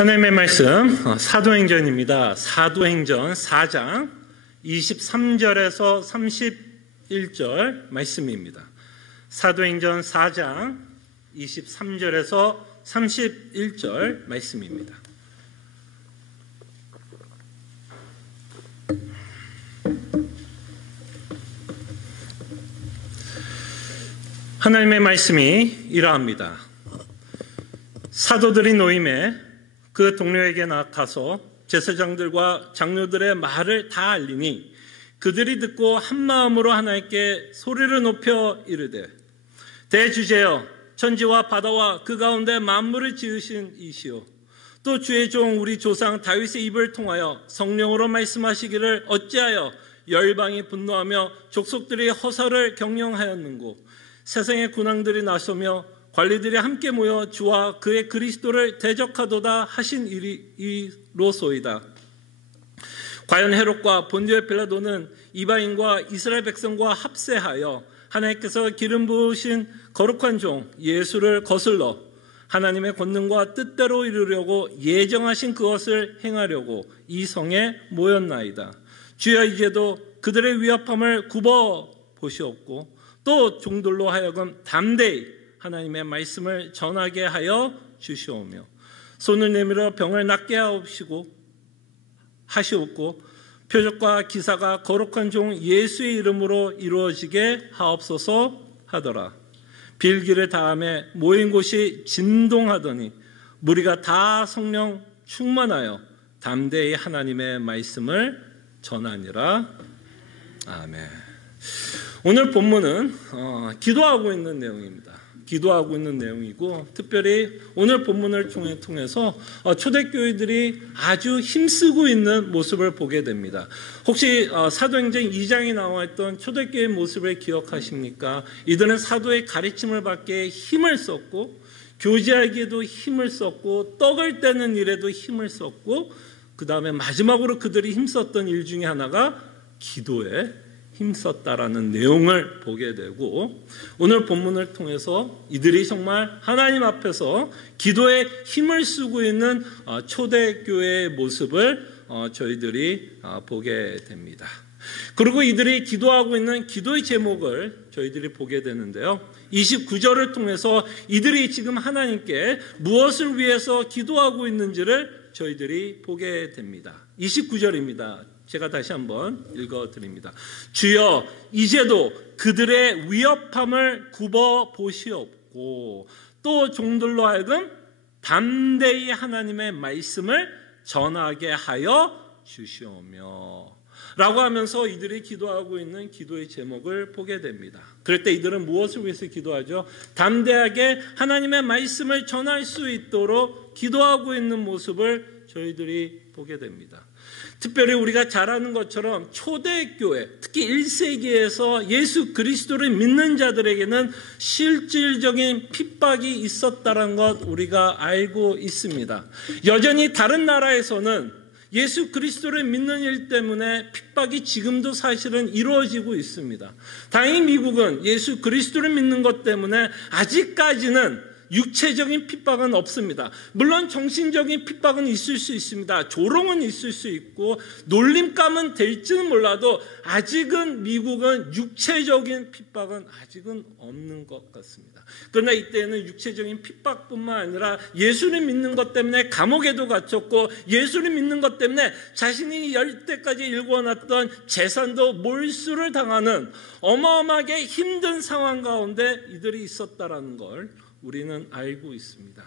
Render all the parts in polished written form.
하나님의 말씀 사도행전입니다. 사도행전 4장 23절에서 31절 말씀입니다. 사도행전 4장 23절에서 31절 말씀입니다. 하나님의 말씀이 이러합니다. 사도들이 노임에 그 동료에게 나가서 제사장들과 장로들의 말을 다 알리니 그들이 듣고 한마음으로 하나님께 소리를 높여 이르되 대주제여 천지와 바다와 그 가운데 만물을 지으신 이시오 또 주의 종 우리 조상 다윗의 입을 통하여 성령으로 말씀하시기를 어찌하여 열방이 분노하며 족속들이 허사를 경영하였는고 세상의 군왕들이 나서며 관리들이 함께 모여 주와 그의 그리스도를 대적하도다 하신 일이 이로소이다. 과연 헤롯과 본디오 빌라도는 이방인과 이스라엘 백성과 합세하여 하나님께서 기름 부으신 거룩한 종 예수를 거슬러 하나님의 권능과 뜻대로 이루려고 예정하신 그것을 행하려고 이 성에 모였나이다. 주여 이제도 그들의 위협함을 굽어 보시옵고 또 종들로 하여금 담대히 하나님의 말씀을 전하게 하여 주시오며 손을 내밀어 병을 낫게 하시옵고 표적과 기사가 거룩한 종 예수의 이름으로 이루어지게 하옵소서 하더라. 빌기를 다음에 모인 곳이 진동하더니 무리가 다 성령 충만하여 담대히 하나님의 말씀을 전하니라. 아멘. 오늘 본문은 기도하고 있는 내용입니다. 기도하고 있는 내용이고 특별히 오늘 본문을 통해서 초대교회들이 아주 힘쓰고 있는 모습을 보게 됩니다. 혹시 사도행전 2장에 나와 있던 초대교회의 모습을 기억하십니까? 이들은 사도의 가르침을 받기에 힘을 썼고 교제하기에도 힘을 썼고 떡을 떼는 일에도 힘을 썼고 그 다음에 마지막으로 그들이 힘썼던 일 중에 하나가 기도에 힘썼다라는 내용을 보게 되고 오늘 본문을 통해서 이들이 정말 하나님 앞에서 기도에 힘을 쓰고 있는 초대교회의 모습을 저희들이 보게 됩니다. 그리고 이들이 기도하고 있는 기도의 제목을 저희들이 보게 되는데요. 29절을 통해서 이들이 지금 하나님께 무엇을 위해서 기도하고 있는지를 저희들이 보게 됩니다. 29절입니다. 제가 다시 한번 읽어드립니다. 주여 이제도 그들의 위협함을 굽어 보시옵고 또 종들로 하여금 담대히 하나님의 말씀을 전하게 하여 주시오며 라고 하면서 이들이 기도하고 있는 기도의 제목을 보게 됩니다. 그럴 때 이들은 무엇을 위해서 기도하죠? 담대하게 하나님의 말씀을 전할 수 있도록 기도하고 있는 모습을 저희들이 보게 됩니다. 특별히 우리가 잘 아는 것처럼 초대교회, 특히 1세기에서 예수 그리스도를 믿는 자들에게는 실질적인 핍박이 있었다는 것 우리가 알고 있습니다. 여전히 다른 나라에서는 예수 그리스도를 믿는 일 때문에 핍박이 지금도 사실은 이루어지고 있습니다. 다행히 미국은 예수 그리스도를 믿는 것 때문에 아직까지는 육체적인 핍박은 없습니다. 물론 정신적인 핍박은 있을 수 있습니다. 조롱은 있을 수 있고 놀림감은 될지는 몰라도 아직은 미국은 육체적인 핍박은 아직은 없는 것 같습니다. 그러나 이때는 육체적인 핍박뿐만 아니라 예수를 믿는 것 때문에 감옥에도 갇혔고 예수를 믿는 것 때문에 자신이 열때까지 일궈놨던 재산도 몰수를 당하는 어마어마하게 힘든 상황 가운데 이들이 있었다는 걸 우리는 알고 있습니다.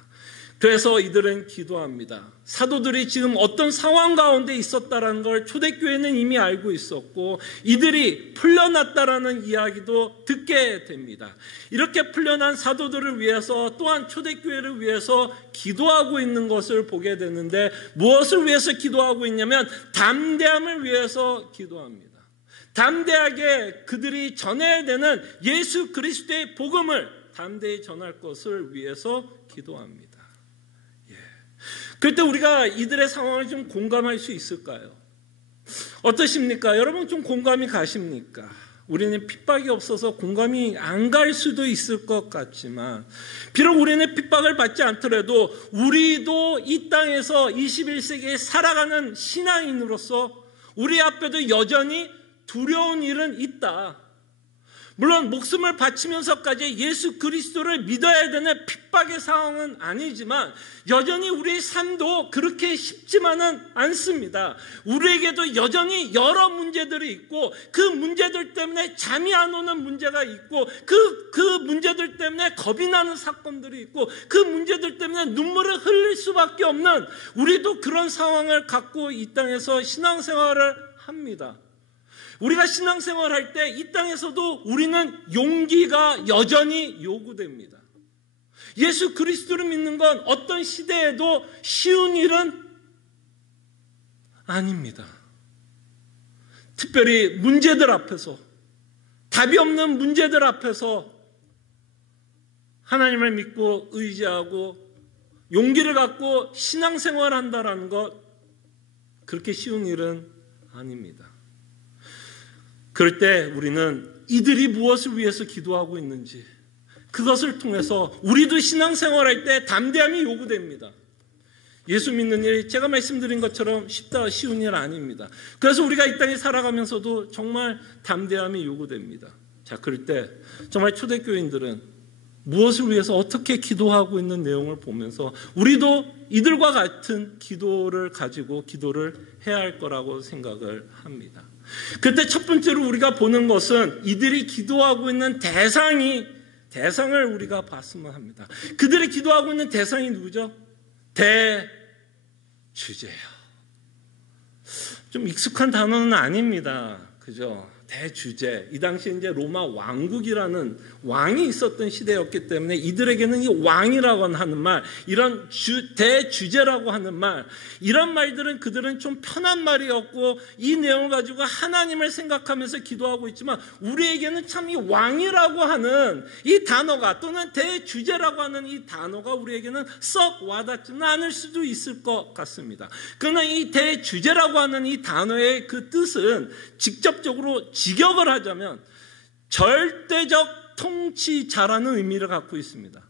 그래서 이들은 기도합니다. 사도들이 지금 어떤 상황 가운데 있었다는 걸 초대교회는 이미 알고 있었고 이들이 풀려났다라는 이야기도 듣게 됩니다. 이렇게 풀려난 사도들을 위해서 또한 초대교회를 위해서 기도하고 있는 것을 보게 되는데 무엇을 위해서 기도하고 있냐면 담대함을 위해서 기도합니다. 담대하게 그들이 전해야 되는 예수 그리스도의 복음을 담대히 전할 것을 위해서 기도합니다. 그럴 때 우리가 이들의 상황을 좀 공감할 수 있을까요? 어떠십니까? 여러분 좀 공감이 가십니까? 우리는 핍박이 없어서 공감이 안 갈 수도 있을 것 같지만, 비록 우리는 핍박을 받지 않더라도 우리도 이 땅에서 21세기에 살아가는 신앙인으로서 우리 앞에도 여전히 두려운 일은 있다. 물론 목숨을 바치면서까지 예수 그리스도를 믿어야 되는 핍박의 상황은 아니지만 여전히 우리의 삶도 그렇게 쉽지만은 않습니다. 우리에게도 여전히 여러 문제들이 있고 그 문제들 때문에 잠이 안 오는 문제가 있고 그 문제들 때문에 겁이 나는 사건들이 있고 그 문제들 때문에 눈물을 흘릴 수밖에 없는 우리도 그런 상황을 갖고 이 땅에서 신앙생활을 합니다. 우리가 신앙생활할 때 이 땅에서도 우리는 용기가 여전히 요구됩니다. 예수 그리스도를 믿는 건 어떤 시대에도 쉬운 일은 아닙니다. 특별히 문제들 앞에서, 답이 없는 문제들 앞에서 하나님을 믿고 의지하고 용기를 갖고 신앙생활을 한다는 것, 그렇게 쉬운 일은 아닙니다. 그럴 때 우리는 이들이 무엇을 위해서 기도하고 있는지 그것을 통해서 우리도 신앙생활할 때 담대함이 요구됩니다. 예수 믿는 일이 제가 말씀드린 것처럼 쉽다 쉬운 일 아닙니다. 그래서 우리가 이 땅에 살아가면서도 정말 담대함이 요구됩니다. 자, 그럴 때 정말 초대교인들은 무엇을 위해서 어떻게 기도하고 있는 내용을 보면서 우리도 이들과 같은 기도를 가지고 기도를 해야 할 거라고 생각을 합니다. 그때 첫 번째로 우리가 보는 것은 이들이 기도하고 있는 대상을 우리가 봤으면 합니다. 그들이 기도하고 있는 대상이 누구죠? 대주제요. 좀 익숙한 단어는 아닙니다. 그죠? 대주제. 이 당시에 이제 로마 왕국이라는 왕이 있었던 시대였기 때문에 이들에게는 이 왕이라고 하는 말, 이런 대주제라고 하는 말, 이런 말들은 그들은 좀 편한 말이었고 이 내용을 가지고 하나님을 생각하면서 기도하고 있지만 우리에게는 참 이 왕이라고 하는 이 단어가 또는 대주제라고 하는 이 단어가 우리에게는 썩 와닿지는 않을 수도 있을 것 같습니다. 그러나 이 대주제라고 하는 이 단어의 그 뜻은 직접적으로 직역을 하자면 절대적 통치자라는 의미를 갖고 있습니다.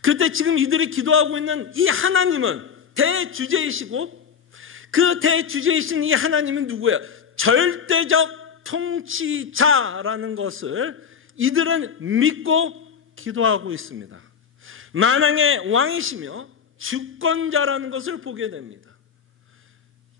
그때 지금 이들이 기도하고 있는 이 하나님은 대주제이시고 그 대주제이신 이 하나님은 누구예요? 절대적 통치자라는 것을 이들은 믿고 기도하고 있습니다. 만왕의 왕이시며 주권자라는 것을 보게 됩니다.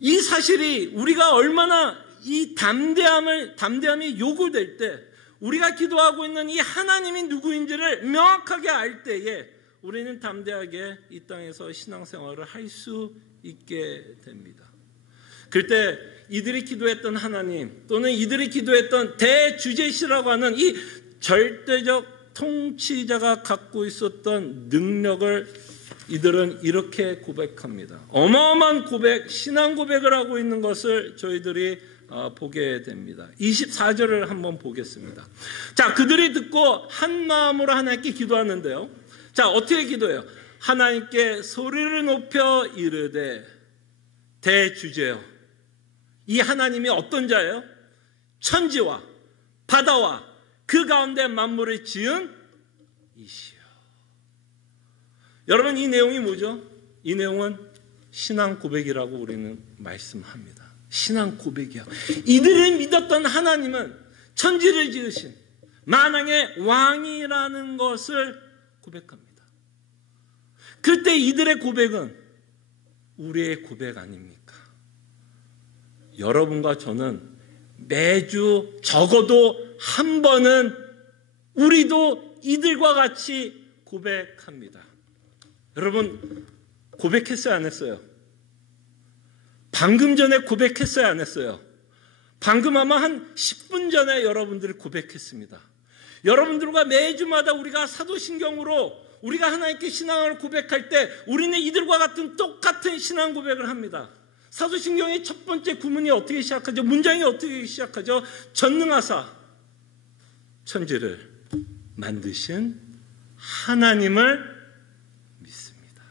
이 사실이 우리가 얼마나 이 담대함이 요구될 때 우리가 기도하고 있는 이 하나님이 누구인지를 명확하게 알 때에 우리는 담대하게 이 땅에서 신앙생활을 할 수 있게 됩니다. 그때 이들이 기도했던 하나님 또는 이들이 기도했던 대주제시라고 하는 이 절대적 통치자가 갖고 있었던 능력을 이들은 이렇게 고백합니다. 어마어마한 고백, 신앙 고백을 하고 있는 것을 저희들이 보게 됩니다. 24절을 한번 보겠습니다. 자, 그들이 듣고 한 마음으로 하나님께 기도하는데요. 자, 어떻게 기도해요? 하나님께 소리를 높여 이르되 대주제요. 이 하나님이 어떤 자예요? 천지와 바다와 그 가운데 만물을 지은 이시여. 여러분, 이 내용이 뭐죠? 이 내용은 신앙 고백이라고 우리는 말씀합니다. 신앙 고백이요. 이들이 믿었던 하나님은 천지를 지으신 만왕의 왕이라는 것을 고백합니다. 그때 이들의 고백은 우리의 고백 아닙니까? 여러분과 저는 매주 적어도 한 번은 우리도 이들과 같이 고백합니다. 여러분, 고백했어요, 안 했어요? 방금 전에 고백했어요, 안 했어요? 방금 아마 한 10분 전에 여러분들이 고백했습니다. 여러분들과 매주마다 우리가 사도신경으로 우리가 하나님께 신앙을 고백할 때 우리는 이들과 같은 똑같은 신앙 고백을 합니다. 사도신경의 첫 번째 구문이 어떻게 시작하죠? 문장이 어떻게 시작하죠? 전능하사 천지를 만드신 하나님을 믿습니다.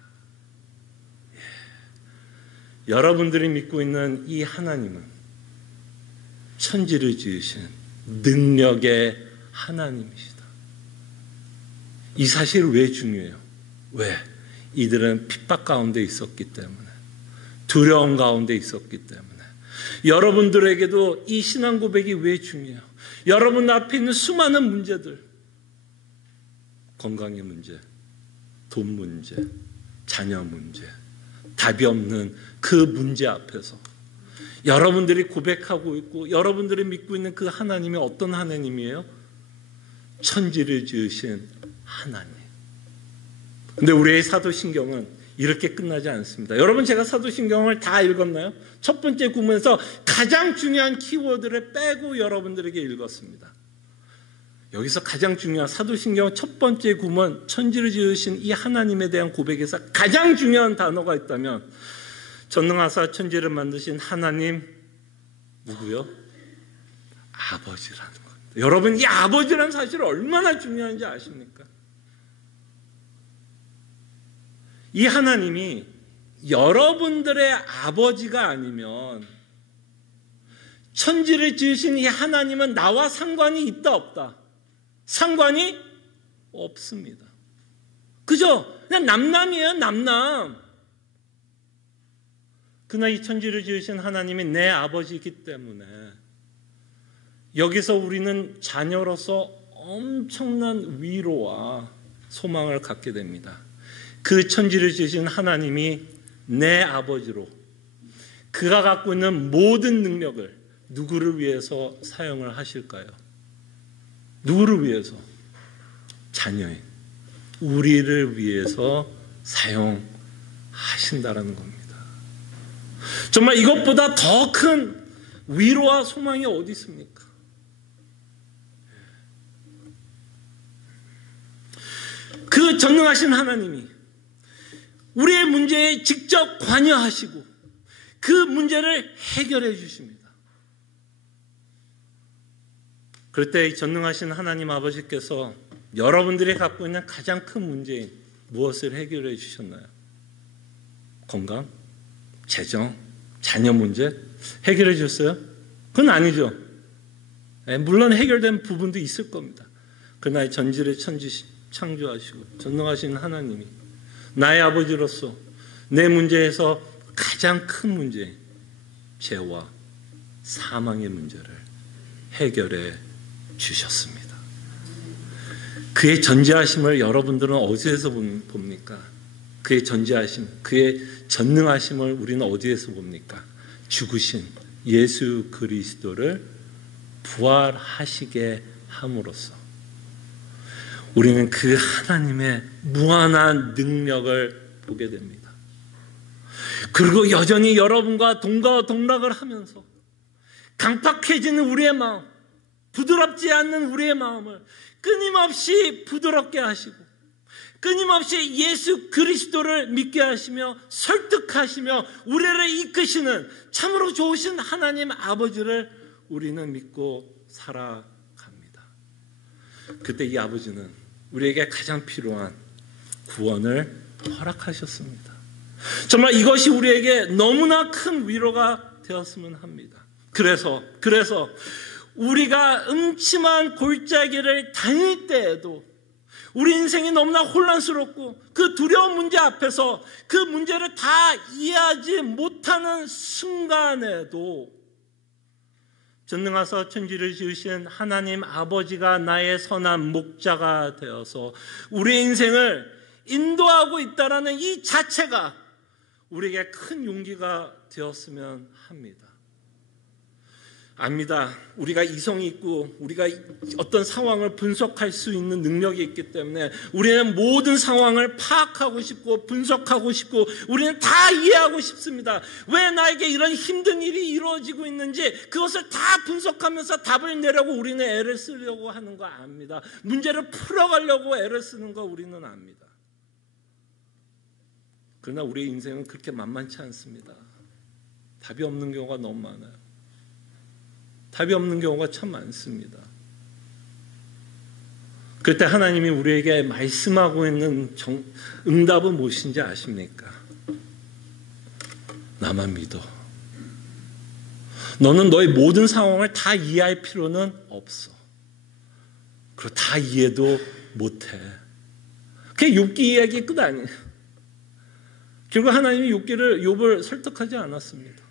예. 여러분들이 믿고 있는 이 하나님은 천지를 지으신 능력의 하나님이시다. 이 사실이 왜 중요해요? 왜? 이들은 핍박 가운데 있었기 때문에, 두려움 가운데 있었기 때문에. 여러분들에게도 이 신앙 고백이 왜 중요해요? 여러분 앞에 있는 수많은 문제들, 건강의 문제, 돈 문제, 자녀 문제, 답이 없는 그 문제 앞에서 여러분들이 고백하고 있고 여러분들이 믿고 있는 그 하나님이 어떤 하나님이에요? 천지를 지으신 하나님. 근데 우리의 사도신경은 이렇게 끝나지 않습니다. 여러분, 제가 사도신경을 다 읽었나요? 첫 번째 구문에서 가장 중요한 키워드를 빼고 여러분들에게 읽었습니다. 여기서 가장 중요한 사도신경 첫 번째 구문, 천지를 지으신 이 하나님에 대한 고백에서 가장 중요한 단어가 있다면 전능하사 천지를 만드신 하나님, 누구요? 아버지라는 겁니다. 여러분, 이 아버지라는 사실이 얼마나 중요한지 아십니까? 이 하나님이 여러분들의 아버지가 아니면 천지를 지으신 이 하나님은 나와 상관이 있다 없다? 상관이 없습니다. 그죠? 그냥 남남이에요, 남남. 그러나 이 천지를 지으신 하나님이 내 아버지이기 때문에 여기서 우리는 자녀로서 엄청난 위로와 소망을 갖게 됩니다. 그 천지를 지으신 하나님이 내 아버지로 그가 갖고 있는 모든 능력을 누구를 위해서 사용을 하실까요? 누구를 위해서? 자녀인 우리를 위해서 사용하신다라는 겁니다. 정말 이것보다 더 큰 위로와 소망이 어디 있습니까? 그 전능하신 하나님이 우리의 문제에 직접 관여하시고 그 문제를 해결해 주십니다. 그럴 때 전능하신 하나님 아버지께서 여러분들이 갖고 있는 가장 큰 문제인 무엇을 해결해 주셨나요? 건강? 재정? 자녀 문제? 해결해 주셨어요? 그건 아니죠. 물론 해결된 부분도 있을 겁니다. 그러나 전지를 창조하시고 전능하신 하나님이 나의 아버지로서 내 문제에서 가장 큰 문제, 죄와 사망의 문제를 해결해 주셨습니다. 그의 전지하심을 여러분들은 어디에서 봅니까? 그의 전지하심, 그의 전능하심을 우리는 어디에서 봅니까? 죽으신 예수 그리스도를 부활하시게 함으로써 우리는 그 하나님의 무한한 능력을 보게 됩니다. 그리고 여전히 여러분과 동거와 동락을 하면서 강팍해지는 우리의 마음, 부드럽지 않는 우리의 마음을 끊임없이 부드럽게 하시고 끊임없이 예수 그리스도를 믿게 하시며 설득하시며 우리를 이끄시는 참으로 좋으신 하나님 아버지를 우리는 믿고 살아갑니다. 그때 이 아버지는 우리에게 가장 필요한 구원을 허락하셨습니다. 정말 이것이 우리에게 너무나 큰 위로가 되었으면 합니다. 그래서 우리가 음침한 골짜기를 다닐 때에도 우리 인생이 너무나 혼란스럽고 그 두려운 문제 앞에서 그 문제를 다 이해하지 못하는 순간에도 전능하사 천지를 지으신 하나님 아버지가 나의 선한 목자가 되어서 우리의 인생을 인도하고 있다는 이 자체가 우리에게 큰 용기가 되었으면 합니다. 압니다. 우리가 이성이 있고 우리가 어떤 상황을 분석할 수 있는 능력이 있기 때문에 우리는 모든 상황을 파악하고 싶고 분석하고 싶고 우리는 다 이해하고 싶습니다. 왜 나에게 이런 힘든 일이 이루어지고 있는지 그것을 다 분석하면서 답을 내려고 우리는 애를 쓰려고 하는 거 압니다. 문제를 풀어가려고 애를 쓰는 거 우리는 압니다. 그러나 우리의 인생은 그렇게 만만치 않습니다. 답이 없는 경우가 너무 많아요. 답이 없는 경우가 참 많습니다. 그때 하나님이 우리에게 말씀하고 있는 응답은 무엇인지 아십니까? 나만 믿어. 너는 너의 모든 상황을 다 이해할 필요는 없어. 그리고 다 이해도 못해. 그게 욥기 이야기의 끝 아니에요. 결국 하나님이 욥을 설득하지 않았습니다.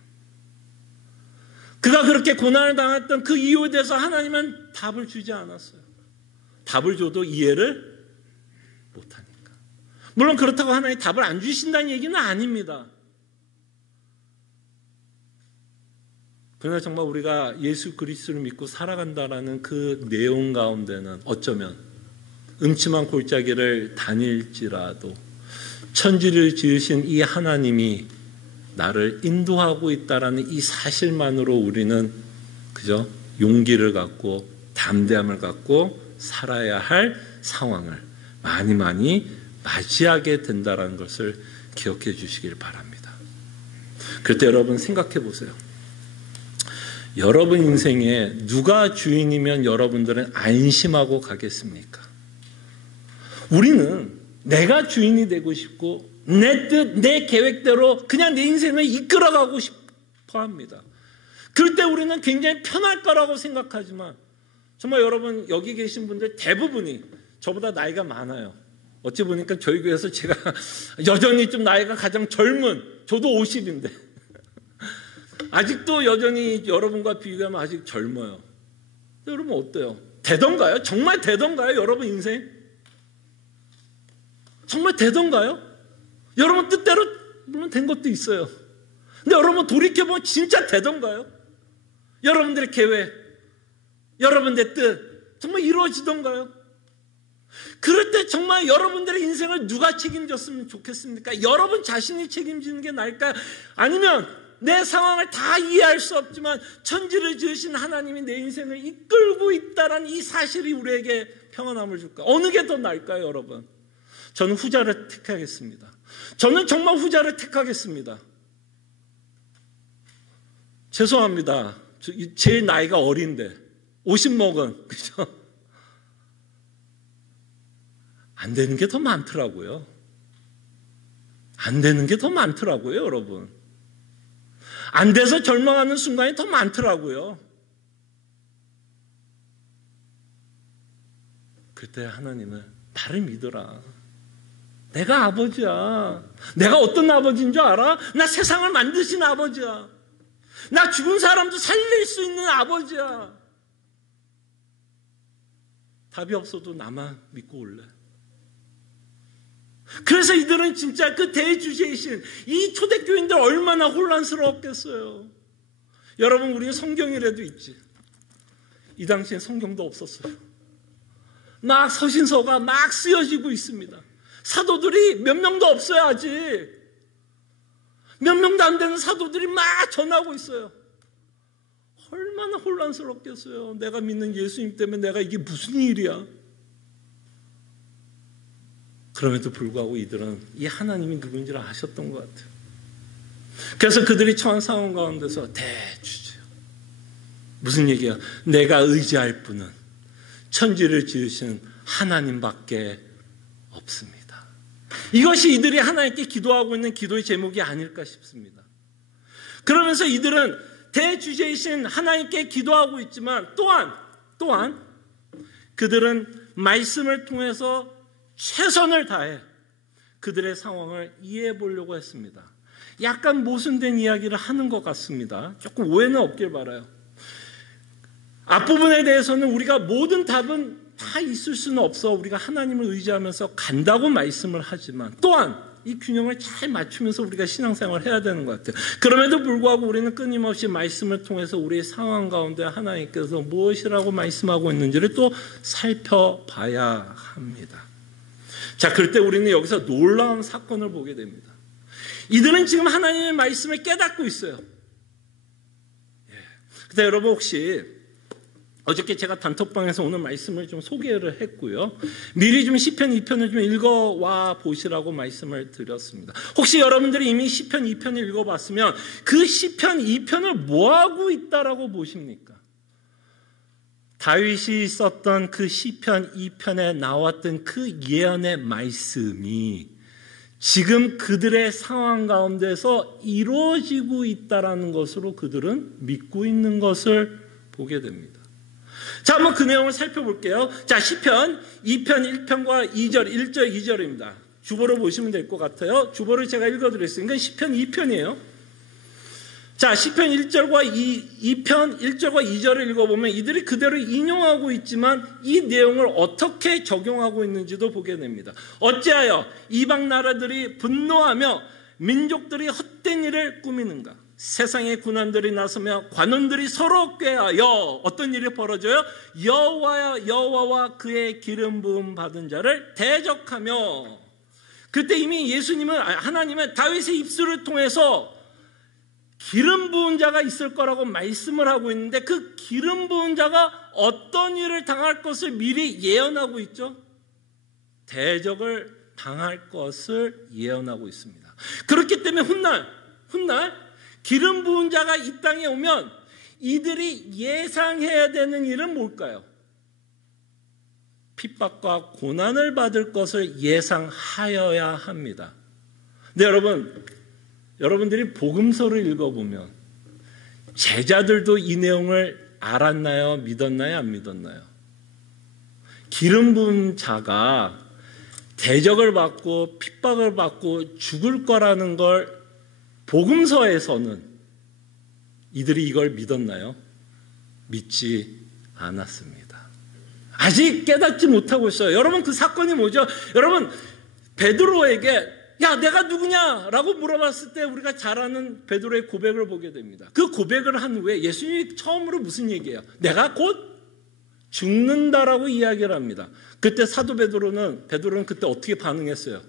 그가 그렇게 고난을 당했던 그 이유에 대해서 하나님은 답을 주지 않았어요. 답을 줘도 이해를 못하니까. 물론 그렇다고 하나님이 답을 안 주신다는 얘기는 아닙니다. 그러나 정말 우리가 예수 그리스도를 믿고 살아간다라는 그 내용 가운데는 어쩌면 음침한 골짜기를 다닐지라도 천지를 지으신 이 하나님이 나를 인도하고 있다라는 이 사실만으로 우리는 그저 용기를 갖고 담대함을 갖고 살아야 할 상황을 많이 많이 맞이하게 된다라는 것을 기억해 주시길 바랍니다. 그럴 때 여러분 생각해 보세요. 여러분 인생에 누가 주인이면 여러분들은 안심하고 가겠습니까? 우리는 내가 주인이 되고 싶고 내 뜻, 내 계획대로 그냥 내 인생을 이끌어가고 싶어 합니다. 그럴 때 우리는 굉장히 편할 거라고 생각하지만 정말 여러분 여기 계신 분들 대부분이 저보다 나이가 많아요. 어찌 보니까 저희 교회에서 제가 여전히 좀 나이가 가장 젊은, 저도 50인데 아직도 여전히 여러분과 비교하면 아직 젊어요. 여러분 어때요? 되던가요? 정말 되던가요? 여러분 인생? 정말 되던가요? 여러분 뜻대로 물론 된 것도 있어요. 근데 여러분 돌이켜보면 진짜 되던가요? 여러분들의 계획, 여러분들의 뜻 정말 이루어지던가요? 그럴 때 정말 여러분들의 인생을 누가 책임졌으면 좋겠습니까? 여러분 자신이 책임지는 게 나을까요? 아니면 내 상황을 다 이해할 수 없지만 천지를 지으신 하나님이 내 인생을 이끌고 있다는 이 사실이 우리에게 평안함을 줄까? 어느 게 더 나을까요, 여러분? 저는 후자를 택하겠습니다. 저는 정말 후자를 택하겠습니다. 죄송합니다. 제 나이가 어린데 50 먹은 그죠? 안 되는 게 더 많더라고요. 안 되는 게 더 많더라고요, 여러분. 안 돼서 절망하는 순간이 더 많더라고요. 그때 하나님은 나를 믿어라. 내가 아버지야. 내가 어떤 아버지인 줄 알아? 나 세상을 만드신 아버지야. 나 죽은 사람도 살릴 수 있는 아버지야. 답이 없어도 나만 믿고 올래. 그래서 이들은 진짜 그 대주제이신 이 초대교인들 얼마나 혼란스러웠겠어요. 여러분 우리는 성경이라도 있지. 이 당시엔 성경도 없었어요. 막 서신서가 막 쓰여지고 있습니다. 사도들이 몇 명도 없어요. 아직 몇 명도 안 되는 사도들이 막 전하고 있어요. 얼마나 혼란스럽겠어요. 내가 믿는 예수님 때문에 내가 이게 무슨 일이야. 그럼에도 불구하고 이들은 이 하나님이 누구인지를 아셨던 것 같아요. 그래서 그들이 처한 상황 가운데서 대주제요. 무슨 얘기야? 내가 의지할 분은 천지를 지으신 하나님밖에 없습니다. 이것이 이들이 하나님께 기도하고 있는 기도의 제목이 아닐까 싶습니다. 그러면서 이들은 대주제이신 하나님께 기도하고 있지만 또한 그들은 말씀을 통해서 최선을 다해 그들의 상황을 이해해 보려고 했습니다. 약간 모순된 이야기를 하는 것 같습니다. 조금 오해는 없길 바라요. 앞부분에 대해서는 우리가 모든 답은 다 있을 수는 없어. 우리가 하나님을 의지하면서 간다고 말씀을 하지만 또한 이 균형을 잘 맞추면서 우리가 신앙생활을 해야 되는 것 같아요. 그럼에도 불구하고 우리는 끊임없이 말씀을 통해서 우리의 상황 가운데 하나님께서 무엇이라고 말씀하고 있는지를 또 살펴봐야 합니다. 자, 그럴 때 우리는 여기서 놀라운 사건을 보게 됩니다. 이들은 지금 하나님의 말씀을 깨닫고 있어요. 근데 여러분 혹시 어저께 제가 단톡방에서 오늘 말씀을 좀 소개를 했고요. 미리 좀 시편 2편을 좀 읽어와 보시라고 말씀을 드렸습니다. 혹시 여러분들이 이미 시편 2편을 읽어봤으면 그 시편 2편을 뭐하고 있다라고 보십니까? 다윗이 썼던 그 시편 2편에 나왔던 그 예언의 말씀이 지금 그들의 상황 가운데서 이루어지고 있다라는 것으로 그들은 믿고 있는 것을 보게 됩니다. 자, 한번 그 내용을 살펴볼게요. 자, 시편 2편 1편과 2절, 1절, 2절입니다. 주보로 보시면 될 것 같아요. 주보를 제가 읽어드렸으니까 시편 2편이에요. 자, 시편 1절과 2편 1절과 2절을 읽어보면 이들이 그대로 인용하고 있지만 이 내용을 어떻게 적용하고 있는지도 보게 됩니다. 어찌하여 이방 나라들이 분노하며 민족들이 헛된 일을 꾸미는가? 세상의 군왕들이 나서며 관원들이 서로 꾀하여 어떤 일이 벌어져요? 여호와와 그의 기름 부음 받은 자를 대적하며. 그때 이미 하나님은 다윗의 입술을 통해서 기름 부은 자가 있을 거라고 말씀을 하고 있는데 그 기름 부은 자가 어떤 일을 당할 것을 미리 예언하고 있죠. 대적을 당할 것을 예언하고 있습니다. 그렇기 때문에 훗날 기름 부은 자가 이 땅에 오면 이들이 예상해야 되는 일은 뭘까요? 핍박과 고난을 받을 것을 예상하여야 합니다. 근데 여러분들이 복음서를 읽어보면 제자들도 이 내용을 알았나요? 믿었나요? 안 믿었나요? 기름 부은 자가 대적을 받고 핍박을 받고 죽을 거라는 걸 복음서에서는 이들이 이걸 믿었나요? 믿지 않았습니다. 아직 깨닫지 못하고 있어요. 여러분, 그 사건이 뭐죠? 여러분, 베드로에게 야, 내가 누구냐라고 물어봤을 때 우리가 잘 아는 베드로의 고백을 보게 됩니다. 그 고백을 한 후에 예수님이 처음으로 무슨 얘기예요? 내가 곧 죽는다라고 이야기를 합니다. 그때 사도 베드로는 그때 어떻게 반응했어요?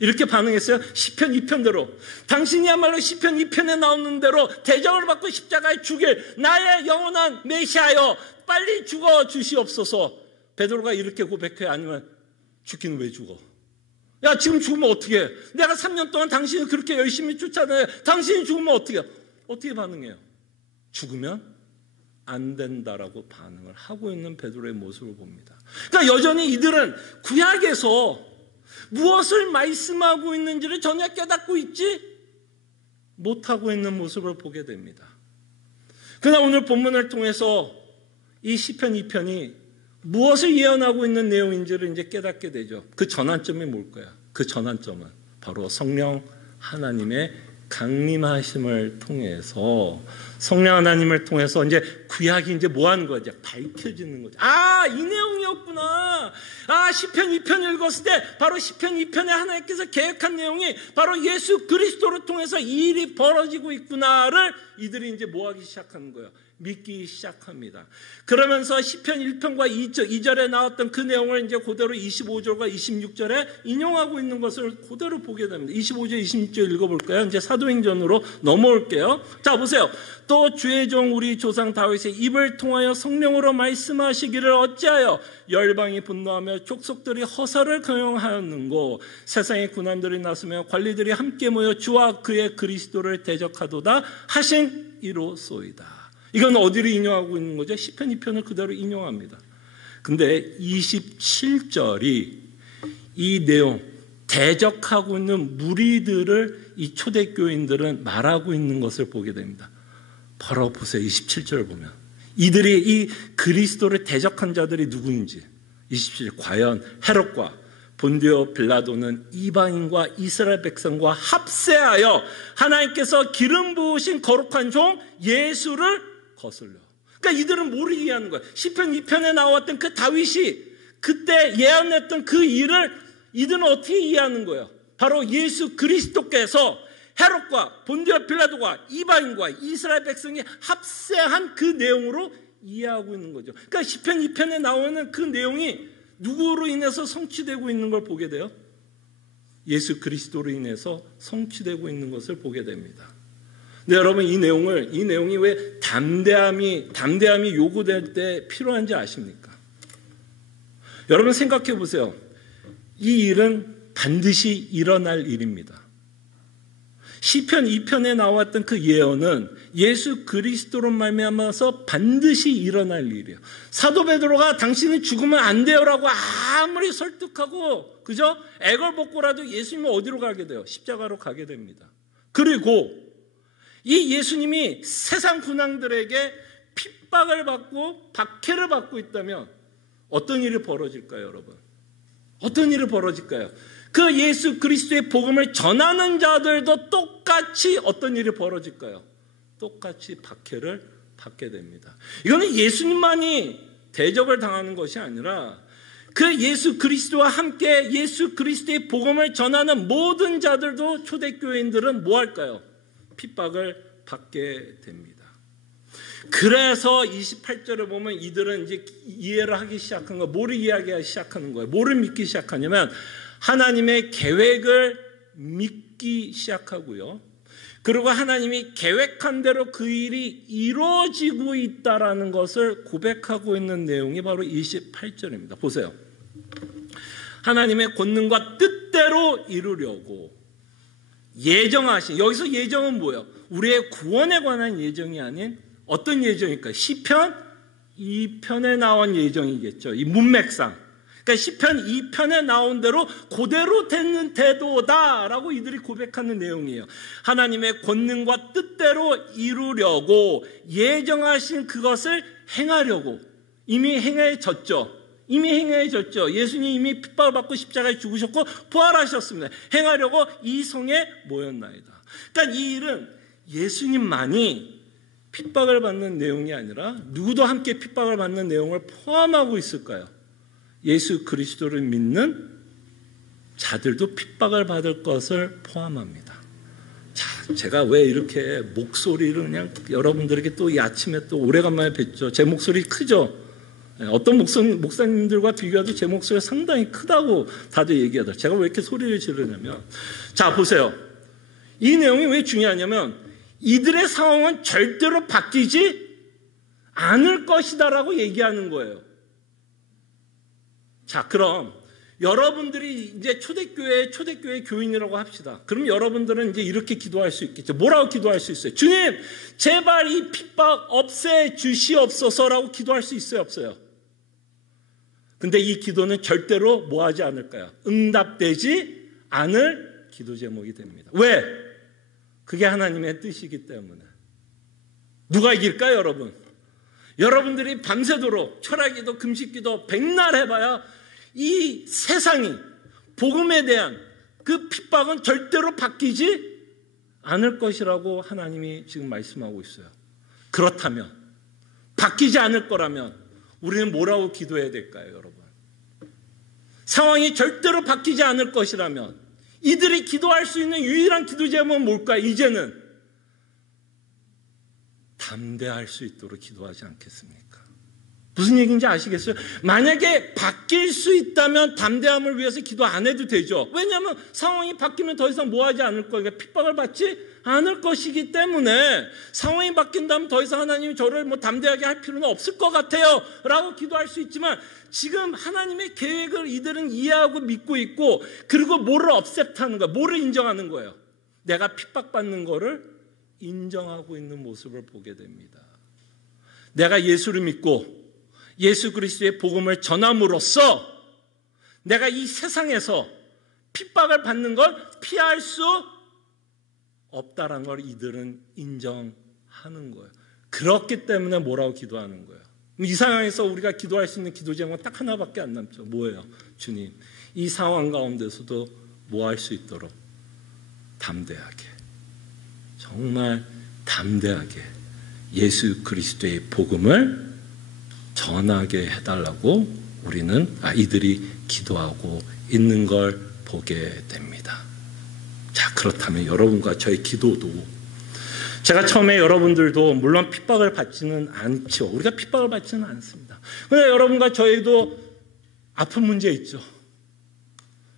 이렇게 반응했어요. 시편 2편대로 당신이야말로 시편 2편에 나오는 대로 대적을 받고 십자가에 죽일 나의 영원한 메시아여 빨리 죽어 주시옵소서. 베드로가 이렇게 고백해요? 아니면 죽기는 왜 죽어? 야, 지금 죽으면 어떻게 해? 내가 3년 동안 당신을 그렇게 열심히 쫓아내요. 당신이 죽으면 어떻게 해? 어떻게 반응해요? 죽으면 안 된다라고 반응을 하고 있는 베드로의 모습을 봅니다. 그러니까 여전히 이들은 구약에서 무엇을 말씀하고 있는지를 전혀 깨닫고 있지 못하고 있는 모습을 보게 됩니다. 그러나 오늘 본문을 통해서 이 시편 2편이 무엇을 예언하고 있는 내용인지를 이제 깨닫게 되죠. 그 전환점이 뭘까요? 그 전환점은 바로 성령 하나님의 강림하심을 통해서 성령 하나님을 통해서 이제 구약이 이제 뭐 하는 거죠? 밝혀지는 거죠. 아, 이 내용이었구나. 아, 시편 2편 읽었을 때 바로 시편 2편에 하나님께서 계획한 내용이 바로 예수 그리스도를 통해서 이 일이 벌어지고 있구나를 이들이 이제 뭐 하기 시작하는 거예요? 믿기 시작합니다. 그러면서 시편 1편과 2절에 나왔던 그 내용을 이제 그대로 25절과 26절에 인용하고 있는 것을 그대로 보게 됩니다. 25절, 26절 읽어볼까요? 이제 사도행전으로 넘어올게요. 자, 보세요. 또 주의 종 우리 조상 다윗의 입을 통하여 성령으로 말씀하시기를 어찌하여 열방이 분노하며 족속들이 허사를 경영하였는고 세상의 군왕들이 나서며 관리들이 함께 모여 주와 그의 그리스도를 대적하도다 하신 이로소이다. 이건 어디를 인용하고 있는 거죠? 시편 2편을 그대로 인용합니다. 근데 27절이 이 내용, 대적하고 있는 무리들을 이 초대교인들은 말하고 있는 것을 보게 됩니다. 바로 보세요. 27절을 보면. 이들이 이 그리스도를 대적한 자들이 누구인지. 27절. 과연 헤롯과 본디오 빌라도는 이방인과 이스라엘 백성과 합세하여 하나님께서 기름 부으신 거룩한 종 예수를 거슬려. 그러니까 이들은 뭐를 이해하는 거야? 시편 2편에 나왔던 그 다윗이 그때 예언했던 그 일을 이들은 어떻게 이해하는 거예요? 바로 예수 그리스도께서 헤롯과 본디오 빌라도와 이방인과 이스라엘 백성이 합세한 그 내용으로 이해하고 있는 거죠. 그러니까 시편 2편에 나오는 그 내용이 누구로 인해서 성취되고 있는 걸 보게 돼요? 예수 그리스도로 인해서 성취되고 있는 것을 보게 됩니다. 근데 여러분 이 내용이 왜 담대함이 요구될 때 필요한지 아십니까? 여러분 생각해 보세요. 이 일은 반드시 일어날 일입니다. 시편 2편에 나왔던 그 예언은 예수 그리스도로 말미암아서 반드시 일어날 일이에요. 사도 베드로가 당신은 죽으면 안 돼요라고 아무리 설득하고 그죠? 애걸복고라도 예수님은 어디로 가게 돼요? 십자가로 가게 됩니다. 그리고 이 예수님이 세상 군왕들에게 핍박을 받고 박해를 받고 있다면 어떤 일이 벌어질까요, 여러분? 어떤 일이 벌어질까요? 그 예수 그리스도의 복음을 전하는 자들도 똑같이 어떤 일이 벌어질까요? 똑같이 박해를 받게 됩니다. 이거는 예수님만이 대적을 당하는 것이 아니라 그 예수 그리스도와 함께 예수 그리스도의 복음을 전하는 모든 자들도 초대교인들은 뭐 할까요? 핍박을 받게 됩니다. 그래서 28절에 보면 이들은 이제 이해를 하기 시작한 거, 뭐를 이해하기 시작하는 거예요? 뭐를 믿기 시작하냐면 하나님의 계획을 믿기 시작하고요. 그리고 하나님이 계획한 대로 그 일이 이루어지고 있다라는 것을 고백하고 있는 내용이 바로 28절입니다. 보세요. 하나님의 권능과 뜻대로 이루려고 예정하신, 여기서 예정은 뭐예요? 우리의 구원에 관한 예정이 아닌 어떤 예정일까요? 시편 2편에 나온 예정이겠죠. 이 문맥상. 그러니까 시편 2편에 나온 대로 그대로 되는 태도다라고 이들이 고백하는 내용이에요. 하나님의 권능과 뜻대로 이루려고 예정하신 그것을 행하려고 이미 행해졌죠. 이미 행해졌죠. 예수님 이미 핍박을 받고 십자가에 죽으셨고 부활하셨습니다. 행하려고 이 성에 모였나이다. 그러니까 이 일은 예수님만이 핍박을 받는 내용이 아니라 누구도 함께 핍박을 받는 내용을 포함하고 있을까요? 예수 그리스도를 믿는 자들도 핍박을 받을 것을 포함합니다. 자, 제가 왜 이렇게 목소리를 그냥 여러분들에게 또 이 아침에 또 오래간만에 뵙죠. 제 목소리 크죠? 어떤 목사님들과 비교해도 제 목소리가 상당히 크다고 다들 얘기하더라고요. 제가 왜 이렇게 소리를 지르냐면, 자, 보세요. 이 내용이 왜 중요하냐면 이들의 상황은 절대로 바뀌지 않을 것이다라고 얘기하는 거예요. 자, 그럼 여러분들이 이제 초대교회 교인이라고 합시다. 그럼 여러분들은 이제 이렇게 기도할 수 있겠죠. 뭐라고 기도할 수 있어요? 주님, 제발 이 핍박 없애 주시옵소서라고 기도할 수 있어요, 없어요? 근데 이 기도는 절대로 뭐 하지 않을까요? 응답되지 않을 기도 제목이 됩니다. 왜? 그게 하나님의 뜻이기 때문에. 누가 이길까요, 여러분? 여러분들이 밤새도록 철학기도 금식기도 백날 해봐야 이 세상이 복음에 대한 그 핍박은 절대로 바뀌지 않을 것이라고 하나님이 지금 말씀하고 있어요. 그렇다면, 바뀌지 않을 거라면 우리는 뭐라고 기도해야 될까요, 여러분? 상황이 절대로 바뀌지 않을 것이라면 이들이 기도할 수 있는 유일한 기도 제목은 뭘까요? 이제는 담대할 수 있도록 기도하지 않겠습니까? 무슨 얘기인지 아시겠어요? 만약에 바뀔 수 있다면 담대함을 위해서 기도 안 해도 되죠. 왜냐하면 상황이 바뀌면 더 이상 뭐 하지 않을 거예요. 핍박을 받지 않을 것이기 때문에 상황이 바뀐다면 더 이상 하나님이 저를 뭐 담대하게 할 필요는 없을 것 같아요 라고 기도할 수 있지만 지금 하나님의 계획을 이들은 이해하고 믿고 있고 그리고 뭐를 억셉트하는 거예요. 뭐를 인정하는 거예요. 내가 핍박받는 거를 인정하고 있는 모습을 보게 됩니다. 내가 예수를 믿고 예수 그리스도의 복음을 전함으로써 내가 이 세상에서 핍박을 받는 걸 피할 수 없다라는 걸 이들은 인정하는 거예요. 그렇기 때문에 뭐라고 기도하는 거예요. 이 상황에서 우리가 기도할 수 있는 기도 제목은 딱 하나밖에 안 남죠. 뭐예요? 주님, 이 상황 가운데서도 뭐 할 수 있도록 담대하게, 정말 담대하게 예수 그리스도의 복음을 전하게 해달라고 우리는 이들이 기도하고 있는 걸 보게 됩니다. 자, 그렇다면 여러분과 저의 기도도 제가 처음에 여러분들도 물론 핍박을 받지는 않죠. 우리가 핍박을 받지는 않습니다. 그런데 여러분과 저희도 아픈 문제 있죠.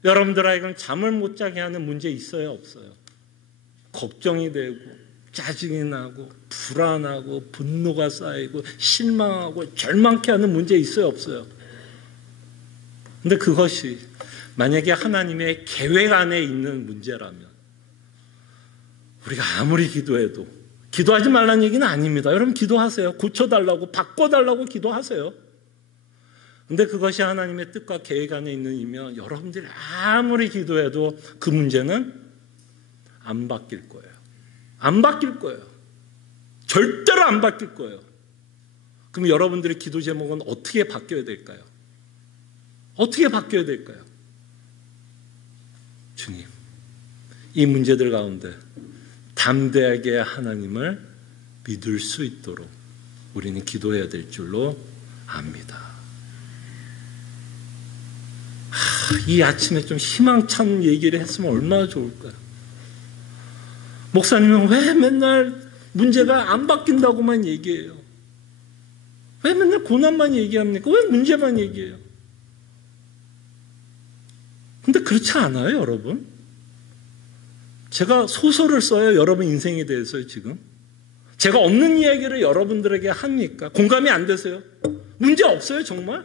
여러분들에게는 잠을 못 자게 하는 문제 있어요, 없어요? 걱정이 되고 짜증이 나고 불안하고 분노가 쌓이고 실망하고 절망케 하는 문제 있어요, 없어요? 근데 그것이 만약에 하나님의 계획 안에 있는 문제라면 우리가 아무리 기도해도 기도하지 말라는 얘기는 아닙니다. 여러분 기도하세요. 고쳐달라고 바꿔달라고 기도하세요. 근데 그것이 하나님의 뜻과 계획 안에 있는 이면 여러분들이 아무리 기도해도 그 문제는 안 바뀔 거예요. 안 바뀔 거예요. 절대로 안 바뀔 거예요. 그럼 여러분들의 기도 제목은 어떻게 바뀌어야 될까요? 어떻게 바뀌어야 될까요? 주님, 이 문제들 가운데 담대하게 하나님을 믿을 수 있도록 우리는 기도해야 될 줄로 압니다. 이 아침에 좀 희망찬 얘기를 했으면 얼마나 좋을까요? 목사님은 왜 맨날 문제가 안 바뀐다고만 얘기해요? 왜 맨날 고난만 얘기합니까? 왜 문제만 얘기해요? 근데 그렇지 않아요, 여러분? 제가 소설을 써요, 여러분 인생에 대해서요, 지금. 제가 없는 이야기를 여러분들에게 합니까? 공감이 안 되세요? 문제 없어요, 정말?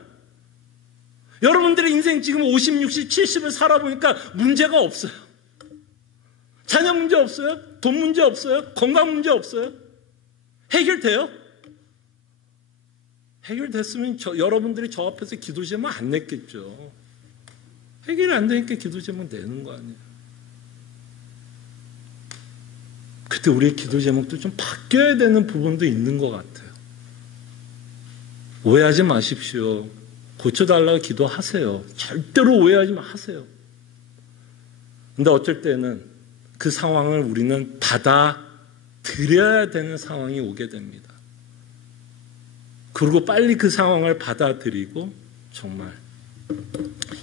여러분들의 인생 지금 50, 60, 70을 살아보니까 문제가 없어요. 자녀 문제 없어요? 돈 문제 없어요? 건강 문제 없어요? 해결돼요? 해결됐으면 여러분들이 저 앞에서 기도 제목 안 냈겠죠. 해결이 안 되니까 기도 제목 내는 거 아니에요. 그때 우리의 기도 제목도 좀 바뀌어야 되는 부분도 있는 것 같아요. 오해하지 마십시오. 고쳐달라고 기도하세요. 절대로 오해하지 마세요. 근데 어쩔 때는 그 상황을 우리는 받아들여야 되는 상황이 오게 됩니다. 그리고 빨리 그 상황을 받아들이고 정말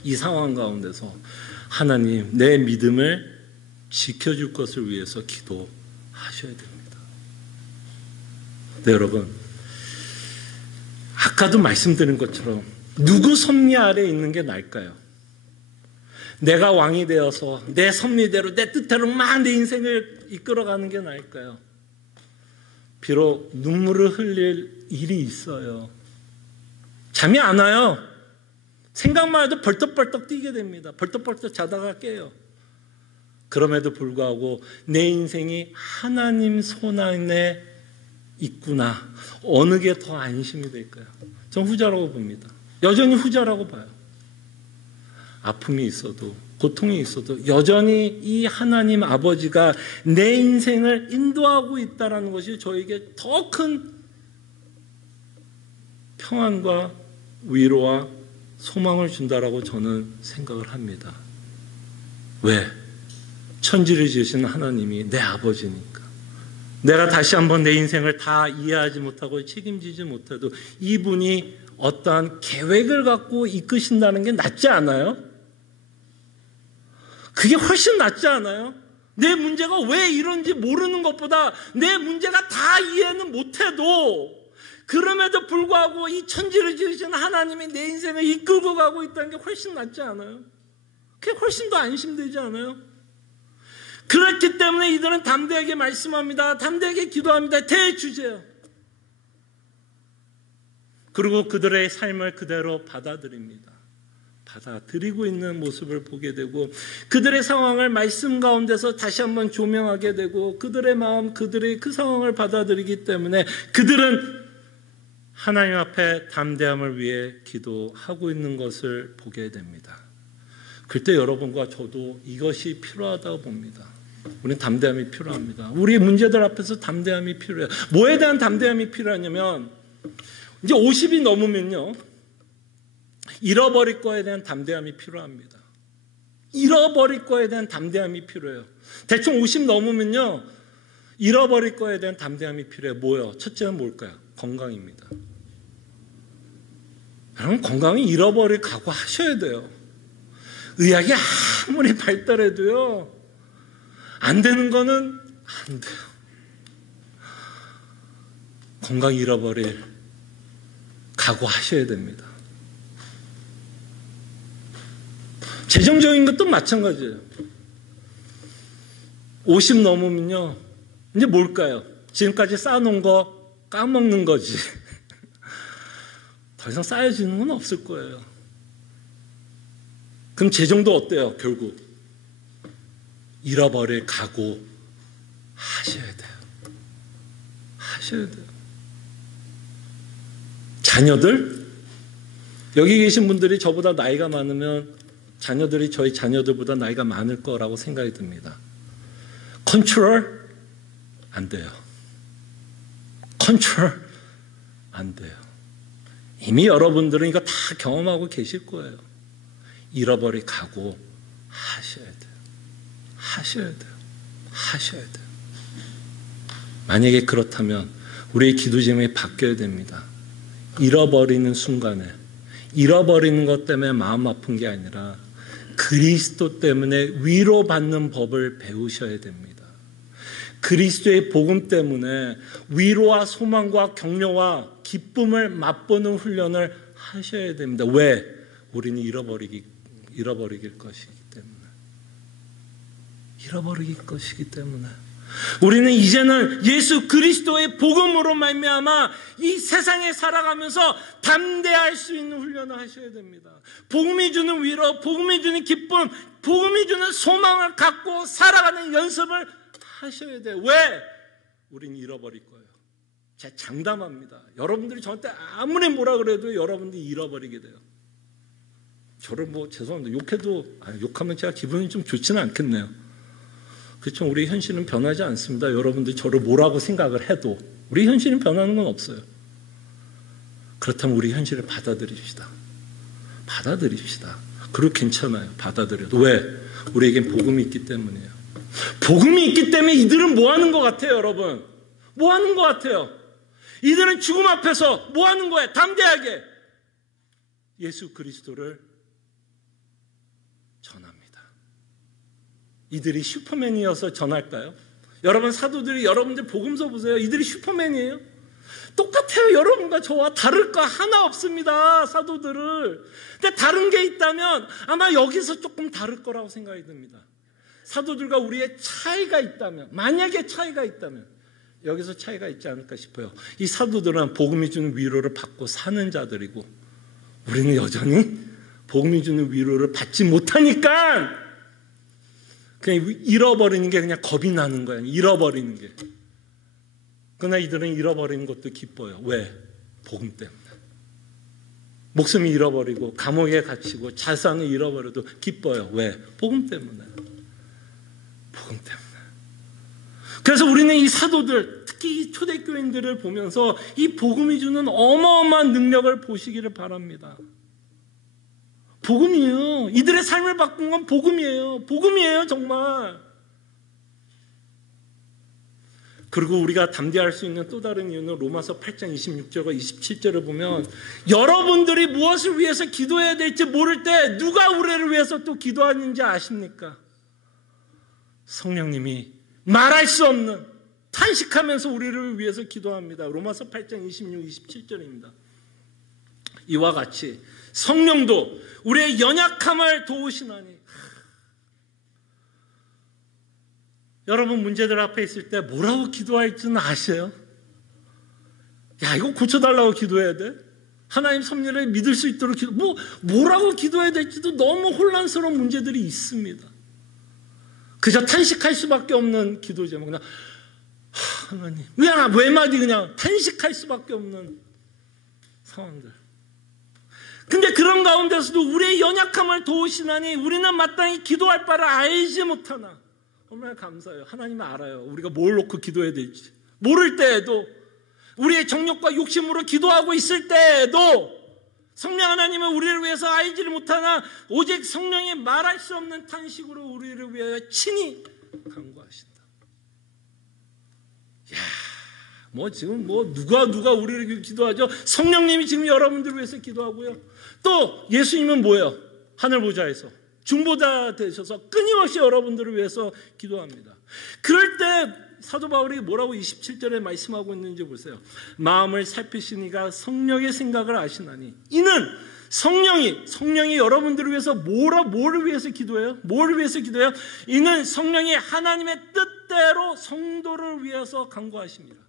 이 상황 가운데서 하나님, 내 믿음을 지켜줄 것을 위해서 기도하셔야 됩니다. 네, 여러분, 아까도 말씀드린 것처럼 누구 섭리 아래 있는 게 나을까요? 내가 왕이 되어서 내 섭리대로 내 뜻대로 막 내 인생을 이끌어가는 게 나을까요? 비록 눈물을 흘릴 일이 있어요. 잠이 안 와요. 생각만 해도 벌떡벌떡 뛰게 됩니다. 벌떡벌떡 자다가 깨요. 그럼에도 불구하고 내 인생이 하나님 손 안에 있구나. 어느 게 더 안심이 될까요? 전 후자라고 봅니다. 여전히 후자라고 봐요. 아픔이 있어도 고통이 있어도 여전히 이 하나님 아버지가 내 인생을 인도하고 있다는 것이 저에게 더 큰 평안과 위로와 소망을 준다라고 저는 생각을 합니다. 왜? 천지를 지으신 하나님이 내 아버지니까. 내가 다시 한번 내 인생을 다 이해하지 못하고 책임지지 못해도 이분이 어떠한 계획을 갖고 이끄신다는 게 낫지 않아요? 그게 훨씬 낫지 않아요? 내 문제가 왜 이런지 모르는 것보다 내 문제가 다 이해는 못해도 그럼에도 불구하고 이 천지를 지으신 하나님이 내 인생을 이끌고 가고 있다는 게 훨씬 낫지 않아요? 그게 훨씬 더 안심되지 않아요? 그렇기 때문에 이들은 담대하게 말씀합니다. 담대하게 기도합니다. 대주제요. 그리고 그들의 삶을 그대로 받아들입니다. 받아들이고 있는 모습을 보게 되고 그들의 상황을 말씀 가운데서 다시 한번 조명하게 되고 그들의 마음, 그들의 그 상황을 받아들이기 때문에 그들은 하나님 앞에 담대함을 위해 기도하고 있는 것을 보게 됩니다. 그때 여러분과 저도 이것이 필요하다고 봅니다. 우리는 담대함이 필요합니다. 우리의 문제들 앞에서 담대함이 필요해요. 뭐에 대한 담대함이 필요하냐면 이제 50이 넘으면요. 잃어버릴 거에 대한 담대함이 필요합니다. 잃어버릴 거에 대한 담대함이 필요해요. 대충 50 넘으면요. 잃어버릴 거에 대한 담대함이 필요해요. 뭐요? 첫째는 뭘까요? 건강입니다. 여러분 건강이 잃어버릴 각오 하셔야 돼요. 의학이 아무리 발달해도요. 안 되는 거는 안 돼요. 건강 잃어버릴 각오하셔야 됩니다. 재정적인 것도 마찬가지예요. 50 넘으면요. 이제 뭘까요? 지금까지 쌓아놓은 거 까먹는 거지. 더 이상 쌓여지는 건 없을 거예요. 그럼 재정도 어때요? 결국 잃어버릴 각오 하셔야 돼요. 하셔야 돼요. 자녀들 여기 계신 분들이 저보다 나이가 많으면 자녀들이 저희 자녀들보다 나이가 많을 거라고 생각이 듭니다. 컨트롤 안 돼요. 컨트롤 안 돼요. 이미 여러분들은 이거 다 경험하고 계실 거예요. 잃어버리 각오 하셔야 돼요. 하셔야 돼요. 하셔야 돼요. 만약에 그렇다면 우리의 기도 제목이 바뀌어야 됩니다. 잃어버리는 순간에, 잃어버리는 것 때문에 마음 아픈 게 아니라 그리스도 때문에 위로받는 법을 배우셔야 됩니다. 그리스도의 복음 때문에 위로와 소망과 격려와 기쁨을 맛보는 훈련을 하셔야 됩니다. 왜? 우리는 잃어버리길 것이기 때문에. 잃어버리길 것이기 때문에. 우리는 이제는 예수 그리스도의 복음으로 말미암아 이 세상에 살아가면서 담대할 수 있는 훈련을 하셔야 됩니다. 복음이 주는 위로, 복음이 주는 기쁨, 복음이 주는 소망을 갖고 살아가는 연습을 하셔야 돼요. 왜? 우린 잃어버릴 거예요. 제가 장담합니다. 여러분들이 저한테 아무리 뭐라 그래도 여러분들이 잃어버리게 돼요. 저를 죄송합니다. 욕하면 제가 기분이 좀 좋지는 않겠네요. 그렇죠. 우리 현실은 변하지 않습니다. 여러분들이 저를 뭐라고 생각을 해도 우리 현실은 변하는 건 없어요. 그렇다면 우리 현실을 받아들입시다. 받아들입시다. 그리고 괜찮아요. 받아들여도. 왜? 우리에겐 복음이 있기 때문이에요. 복음이 있기 때문에 이들은 뭐 하는 것 같아요, 여러분? 뭐 하는 것 같아요? 이들은 죽음 앞에서 뭐 하는 거예요? 담대하게 예수 그리스도를 전합니다. 이들이 슈퍼맨이어서 전할까요? 여러분 사도들이 여러분들 복음서 보세요. 이들이 슈퍼맨이에요? 똑같아요. 여러분과 저와 다를 거 하나 없습니다. 사도들을. 근데 다른 게 있다면 아마 여기서 조금 다를 거라고 생각이 듭니다. 사도들과 우리의 차이가 있다면, 만약에 차이가 있다면 여기서 차이가 있지 않을까 싶어요. 이 사도들은 복음이 주는 위로를 받고 사는 자들이고 우리는 여전히 복음이 주는 위로를 받지 못하니까 그냥 잃어버리는 게 그냥 겁이 나는 거예요. 잃어버리는 게. 그러나 이들은 잃어버리는 것도 기뻐요. 왜? 복음 때문에. 목숨이 잃어버리고 감옥에 갇히고 자산을 잃어버려도 기뻐요. 왜? 복음 때문에. 복음 때문에. 그래서 우리는 이 사도들, 특히 이 초대교인들을 보면서 이 복음이 주는 어마어마한 능력을 보시기를 바랍니다. 복음이에요. 이들의 삶을 바꾼 건 복음이에요. 복음이에요, 정말. 그리고 우리가 담대할 수 있는 또 다른 이유는 로마서 8장 26절과 27절을 보면 여러분들이 무엇을 위해서 기도해야 될지 모를 때 누가 우리를 위해서 또 기도하는지 아십니까? 성령님이 말할 수 없는 탄식하면서 우리를 위해서 기도합니다. 로마서 8장 26, 27절입니다. 이와 같이 성령도 우리의 연약함을 도우시나니. 여러분 문제들 앞에 있을 때 뭐라고 기도할지는 아세요? 야, 이거 고쳐달라고 기도해야 돼? 하나님 섭리를 믿을 수 있도록 뭐라고 기도해야 될지도 너무 혼란스러운 문제들이 있습니다. 그저 탄식할 수밖에 없는 기도 제목. 그냥 하나님 그냥 외마디 그냥 탄식할 수밖에 없는 상황들. 근데 그런 가운데서도 우리의 연약함을 도우시나니 우리는 마땅히 기도할 바를 알지 못하나. 정말 감사해요. 하나님은 알아요. 우리가 뭘 놓고 기도해야 될지. 모를 때에도 우리의 정욕과 욕심으로 기도하고 있을 때에도 성령 하나님은 우리를 위해서 알지를 못하나 오직 성령이 말할 수 없는 탄식으로 우리를 위하여 친히 간구하신다. 야, 지금 누가 우리를 기도하죠? 성령님이 지금 여러분들을 위해서 기도하고요. 또 예수님은 뭐예요? 하늘 보좌에서 중보자 되셔서 끊임없이 여러분들을 위해서 기도합니다. 그럴 때 사도 바울이 뭐라고 27절에 말씀하고 있는지 보세요. 마음을 살피시니가 성령의 생각을 아시나니 이는 성령이 여러분들을 위해서 뭐를 위해서 기도해요? 뭐를 위해서 기도해요? 이는 성령이 하나님의 뜻대로 성도를 위해서 간구하십니다.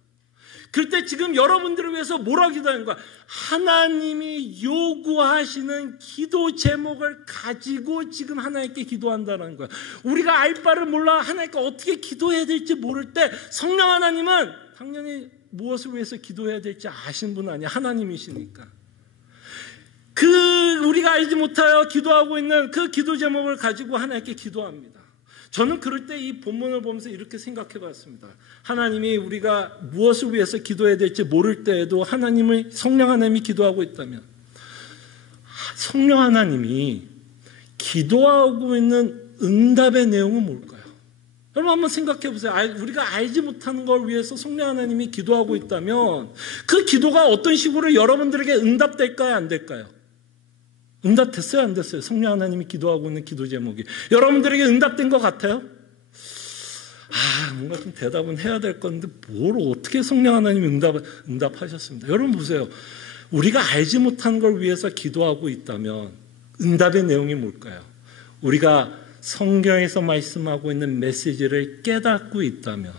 그럴 때 지금 여러분들을 위해서 뭐라고 기도하는 거야? 하나님이 요구하시는 기도 제목을 가지고 지금 하나님께 기도한다는 거야. 우리가 알 바를 몰라 하나님께 어떻게 기도해야 될지 모를 때 성령 하나님은 당연히 무엇을 위해서 기도해야 될지 아신 분 아니야. 하나님이시니까. 우리가 알지 못하여 기도하고 있는 그 기도 제목을 가지고 하나님께 기도합니다. 저는 그럴 때 이 본문을 보면서 이렇게 생각해 봤습니다. 하나님이 우리가 무엇을 위해서 기도해야 될지 모를 때에도 성령 하나님이 기도하고 있다면, 성령 하나님이 기도하고 있는 응답의 내용은 뭘까요? 여러분 한번 생각해 보세요. 우리가 알지 못하는 걸 위해서 성령 하나님이 기도하고 있다면 그 기도가 어떤 식으로 여러분들에게 응답될까요? 안 될까요? 응답됐어요? 안 됐어요? 성령 하나님이 기도하고 있는 기도 제목이 여러분들에게 응답된 것 같아요? 뭔가 좀 대답은 해야 될 건데 뭘 어떻게 성령 하나님이 응답하셨습니다. 여러분 보세요. 우리가 알지 못하는 걸 위해서 기도하고 있다면 응답의 내용이 뭘까요? 우리가 성경에서 말씀하고 있는 메시지를 깨닫고 있다면,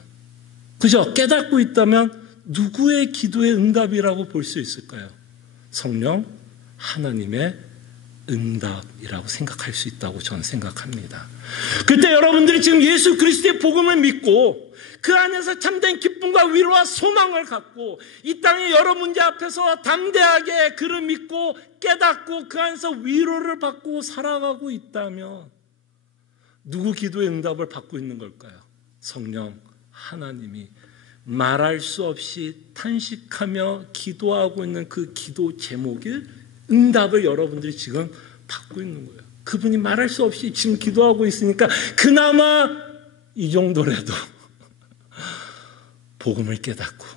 그죠? 깨닫고 있다면 누구의 기도의 응답이라고 볼 수 있을까요? 성령 하나님의 응답이라고 생각할 수 있다고 저는 생각합니다. 그때 여러분들이 지금 예수 그리스도의 복음을 믿고 그 안에서 참된 기쁨과 위로와 소망을 갖고 이 땅의 여러 문제 앞에서 담대하게 그를 믿고 깨닫고 그 안에서 위로를 받고 살아가고 있다면 누구 기도의 응답을 받고 있는 걸까요? 성령 하나님이 말할 수 없이 탄식하며 기도하고 있는 그 기도 제목의 응답을 여러분들이 지금 받고 있는 거예요. 그분이 말할 수 없이 지금 기도하고 있으니까 그나마 이 정도라도 복음을 깨닫고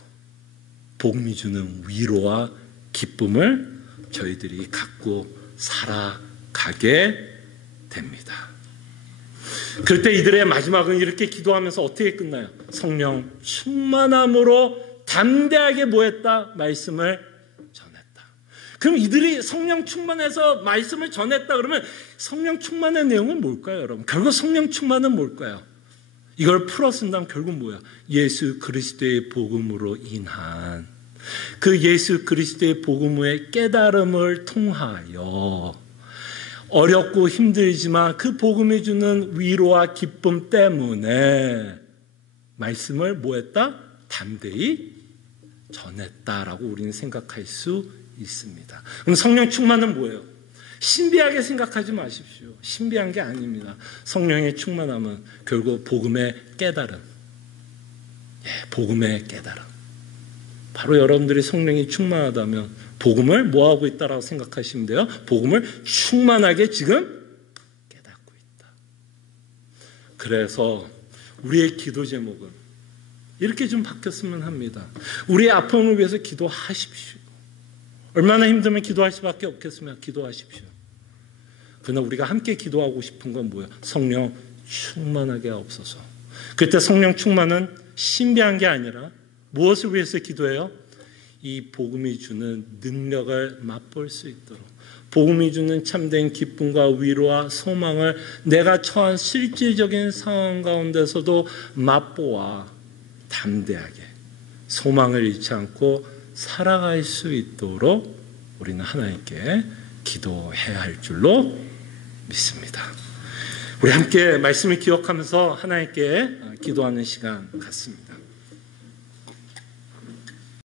복음이 주는 위로와 기쁨을 저희들이 갖고 살아가게 됩니다. 그럴 때 이들의 마지막은 이렇게 기도하면서 어떻게 끝나요? 성령 충만함으로 담대하게 뭐했다? 말씀을 전했다. 그럼 이들이 성령 충만해서 말씀을 전했다 그러면 성령 충만의 내용은 뭘까요, 여러분? 결국 성령 충만은 뭘까요? 이걸 풀어 쓴다면 결국 뭐야? 예수 그리스도의 복음으로 인한 그 예수 그리스도의 복음의 깨달음을 통하여 어렵고 힘들지만 그 복음이 주는 위로와 기쁨 때문에 말씀을 뭐했다? 담대히 전했다라고 우리는 생각할 수 있습니다. 그럼 성령 충만은 뭐예요? 신비하게 생각하지 마십시오. 신비한 게 아닙니다. 성령의 충만함은 결국 복음의 깨달음. 복음의 깨달음. 바로 여러분들이 성령이 충만하다면 복음을 뭐하고 있다라고 생각하시면 돼요? 복음을 충만하게 지금 깨닫고 있다. 그래서 우리의 기도 제목은 이렇게 좀 바뀌었으면 합니다. 우리의 아픔을 위해서 기도하십시오. 얼마나 힘들면 기도할 수밖에 없겠으면 기도하십시오. 그러나 우리가 함께 기도하고 싶은 건 뭐예요? 성령 충만하게 하옵소서. 그때 성령 충만은 신비한 게 아니라 무엇을 위해서 기도해요? 이 복음이 주는 능력을 맛볼 수 있도록 복음이 주는 참된 기쁨과 위로와 소망을 내가 처한 실질적인 상황 가운데서도 맛보아 담대하게 소망을 잃지 않고 살아갈 수 있도록 우리는 하나님께 기도해야 할 줄로 믿습니다. 우리 함께 말씀을 기억하면서 하나님께 기도하는 시간 갖습니다.